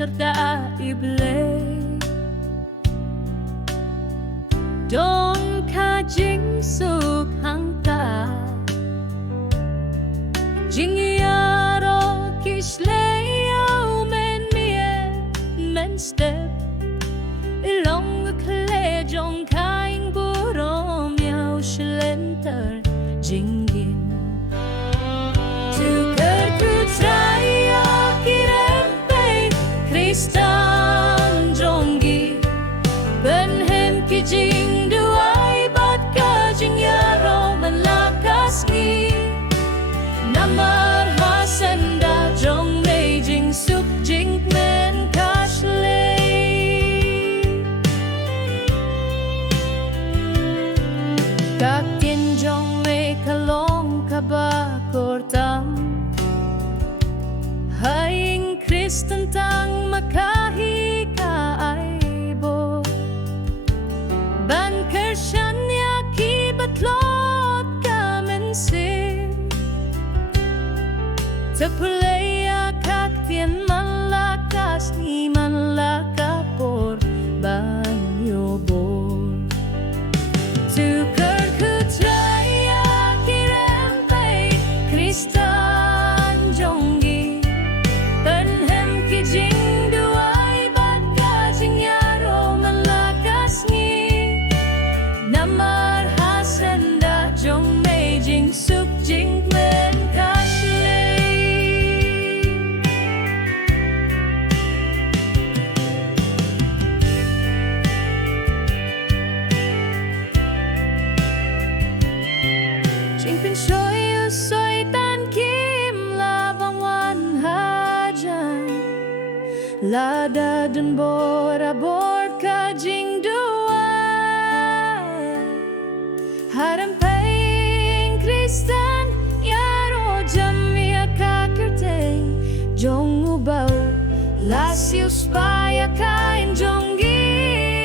serta iblis Don ka jing suk hang ta Jing yaro kish leo men mie men step Ilong kle jong kaing burom yao shlenter jing yin Tu ker ku traya kirempe Kristan jongi Ben hem ki jing duai bat ka jing yaro man lakas ngi Namar hasenda jong mei jing suk jing men kash Các tiên trong mê ca long ca ba cor tam Haing Kristen tang makahi ka ay bo Ban kershan ya ki batlot ka mensin Tepulaya kak tien man lakas ni man laka por banyo bor Tu Kristan jongi Ben hem ki jing duai bat ka jing yaro man lakas ngi Namar hasenda jong mei jing suk jing men Jing pin shoy soy Lada dan bora bor ka jing dua Haram paing Kristen Yaro jam ya ka kerteng Jong ubau Lasius paya kain jonggi